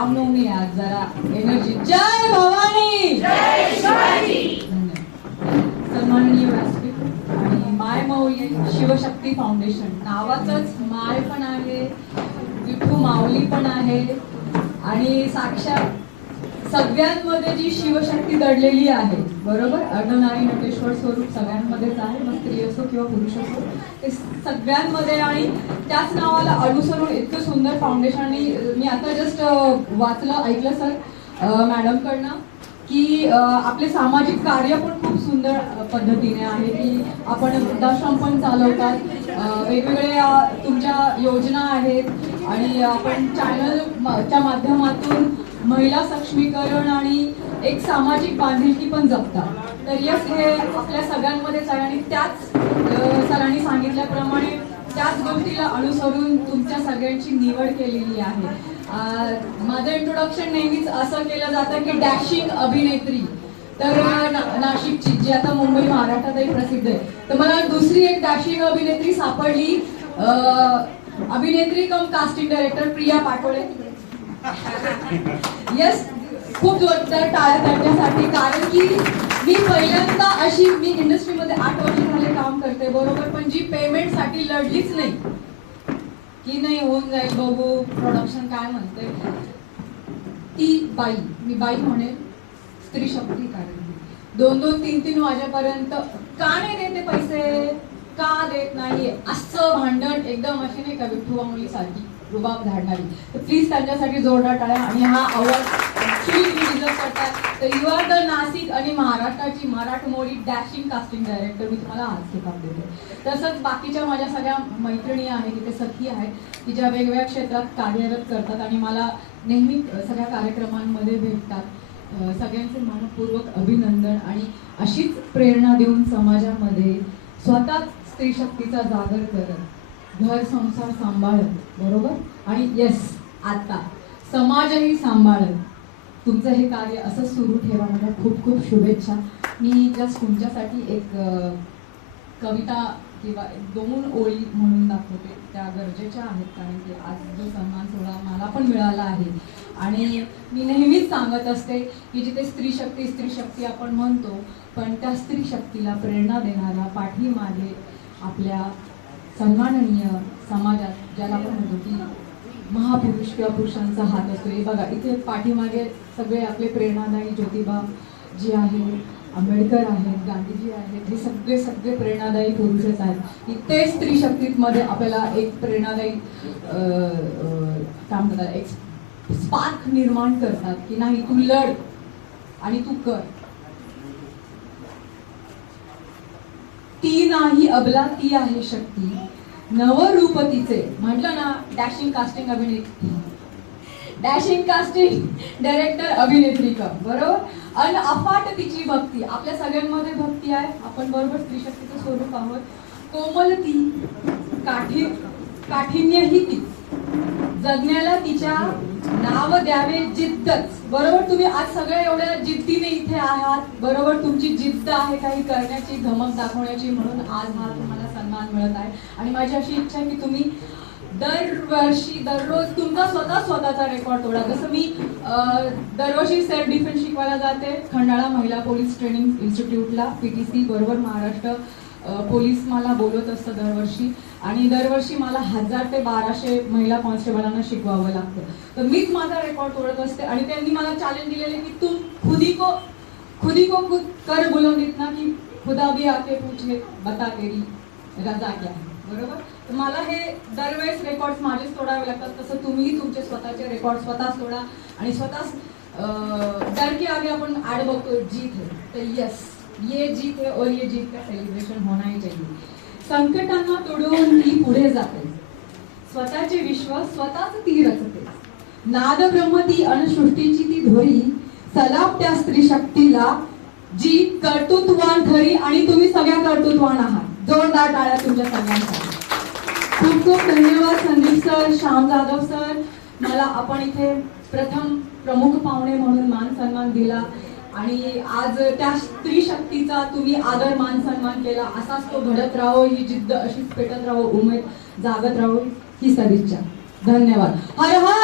रामनवमी आहे आज, जरा एनर्जी. जय भवानी, जय शिवाजी. सन्माननीय व्यासपीठ आणि माय माऊली शिवशक्ती फाउंडेशन, नावातच माय पण आहे, विठू माऊली पण आहे आणि साक्षात सगळ्यांमध्ये जी शिवशक्ती दडलेली आहे, बरोबर, अर्धनारी नटेश्वर स्वरूप सगळ्यांमध्येच आहे, मग स्त्री असो किंवा पुरुष असो, ते सगळ्यांमध्ये. आणि त्याच नावाला अनुसरून इतकं सुंदर फाउंडेशन. आणि मी आता जस्ट वाचलं, ऐकलं सर मॅडमकडनं की आपले सामाजिक कार्य पण खूप सुंदर पद्धतीने आहे, की आपण वृद्धाश्रम पण चालवतात, वेगवेगळे तुमच्या योजना आहेत आणि आपण चॅनलच्या माध्यमातून महिला सक्षमीकरण आणि एक सामाजिक बांधिलकी पण जपतात. तर यस, हे आपल्या सगळ्यांमध्येच आहे आणि त्याच सरांनी सांगितल्याप्रमाणे त्याच गोष्टीला अनुसरून तुमच्या सगळ्यांची निवड केलेली आहे. माझं इंट्रोडक्शन नेहमीच असं केलं जातं की डॅशिंग अभिनेत्री, तर नाशिकची, जी आता मुंबई महाराष्ट्रातही प्रसिद्ध आहे, तर मला दुसरी एक डॅशिंग अभिनेत्री सापडली, अभिनेत्री cum casting director Priya Patole. Yes, खूप जोरदार टाळ्या त्यांच्यासाठी, कारण की मी पहिल्यांदा अशी, मी इंडस्ट्रीमध्ये 8 वर्ष झाले काम करते, बरोबर, पण जी पेमेंटसाठी लढलीच नाही की नाही होऊन जाईल बघू प्रोडक्शन काय म्हणते, ती बाई, मी बाई म्हणेन, स्त्री शक्ती कार्यक्रम 2-2, 3-3 वाजेपर्यंत का नाही देते पैसे, का देत नाही, असं भांडण एकदम अशी नाही का विठू मुलीसारखी रुबाब धाडणारी. तर प्लीज त्यांच्यासाठी जोरदार टाळ्या. आणि हा अवॉर्ड ऍक्च्युली तुम्ही डिझर्व करतात. तर यू आर द नाशिक आणि महाराष्ट्राची मराठमोळी डॅशिंग कास्टिंग डायरेक्टर, मी तुम्हाला आज किताब देते. तसंच बाकीच्या माझ्या सगळ्या मैत्रिणी आहेत, तिथे सखी आहेत, की ज्या वेगवेगळ्या क्षेत्रात कार्यरत करतात आणि मला नेहमी सगळ्या कार्यक्रमांमध्ये भेटतात. सगळ्यांचे मनपूर्वक अभिनंदन आणि अशीच प्रेरणा देऊन समाजामध्ये स्वतःच स्त्री शक्तीचा जागर करत, घर संसार सांभाळत, बरोबर, आणि येस, आता समाजही सांभाळत तुमचं हे कार्य असं सुरू ठेवा. मला खूप खूप शुभेच्छा. मी जस्ट तुमच्यासाठी एक कविता किंवा 2 ओळी म्हणून दाखवते, त्या गरजेच्या आहेत, कारण की आज जो सन्मान सोहळा मला पण मिळाला आहे. आणि मी नेहमीच सांगत असते की जिथे स्त्री शक्ती आपण म्हणतो, पण त्या स्त्री शक्तीला प्रेरणा देणारा पाठीमागे आपल्या सन्माननीय समाजात, ज्याला आपण म्हणतो की महापुरुष किंवा पुरुषांचा हात असतो. हे बघा, इथे पाठीमागे सगळे आपले प्रेरणादायी ज्योतिबा जी आहे, आंबेडकर आहेत, गांधीजी आहेत, हे सगळे सगळे प्रेरणादायी पुरुषच आहेत. की ते स्त्री शक्तीमध्ये आपल्याला एक प्रेरणादायी काम करतात, एक स्पार्क निर्माण करतात की नाही, तू लढ आणि तू कर. ती नाही अबला, ती आहे शक्ती, नवरूप तिचे, म्हटलं ना, डॅशिंग कास्टिंग अभिनेत्री, डॅशिंग कास्टिंग डायरेक्टर अभिनेत्री का, बरोबर, अन अफाट तिची भक्ती. आपल्या सगळ्यांमध्ये भक्ती आहे, आपण बरोबर स्त्री शक्तीचं स्वरूप आहोत. कोमल ती, काठिण्यही ती, जगण्याला तिच्या नाव द्यावे जिद्दच, बरोबर. तुम्ही आज सगळे एवढ्या जिद्दीने इथे आहात, बरोबर, तुमची जिद्द आहे काही करण्याची, धमक दाखवण्याची, म्हणून आज हा तुम्हाला सन्मान मिळत आहे. आणि माझी अशी इच्छा आहे की तुम्ही दरवर्षी दररोज तुमचा स्वतःचा रेकॉर्ड तोडा. जसं मी दरवर्षी सेल्फ डिफेन्स शिकवायला जाते खंडाळा महिला पोलीस ट्रेनिंग इन्स्टिट्यूटला, PTC, बरोबर, महाराष्ट्र पोलीस मला बोलत असतं दरवर्षी, आणि दरवर्षी मला 1000 ते 1200 महिला कॉन्स्टेबलांना शिकवावं लागतं. तर मीच माझा रेकॉर्ड तोडत असते आणि त्यांनी मला चॅलेंज दिलेले की तुम खुदी को खुद कर बुलंदित ना, की खुदा भी आके पूछे बता तेरी रजा क्या है, बरोबर. तर मला हे दरवेळेस रेकॉर्ड माझेच तोडावे लागतात. तसं तुम्ही तुमचे स्वतःचे रेकॉर्ड स्वतःच तोडा आणि स्वतःच डर के आगे आपण ऍड बघतो जीत है, तर यस, ये जीत है और ये जीत का सेलिब्रेशन होना ही चाहिए. संकटांना तोडून ती पुढे जाते, स्वतःचे विश्व स्वतःच ती रचते, नाद ब्रह्मती अणसृष्टीची ती धोरी, सलाम त्या स्त्री शक्तीला जी कर्तृत्वान खरी. आणि तुम्ही सगळ्या कर्तृत्वान आहात. जोरदार टाळ्या तुमच्या सगळ्यांसाठी. खूप खूप धन्यवाद संदीप सर, श्याम जाधव सर. मला आपण इथे प्रथम प्रमुख पाहुणे म्हणून मान सन्मान दिला आणि आज त्या स्त्री शक्तीचा तुम्ही आदर मान सन्मान केला. असाच तो घडत राहो, ही जिद्द अशीच पेटत राहो, उमेद जागत राहो, ही सदिच्छा. धन्यवाद. हर हर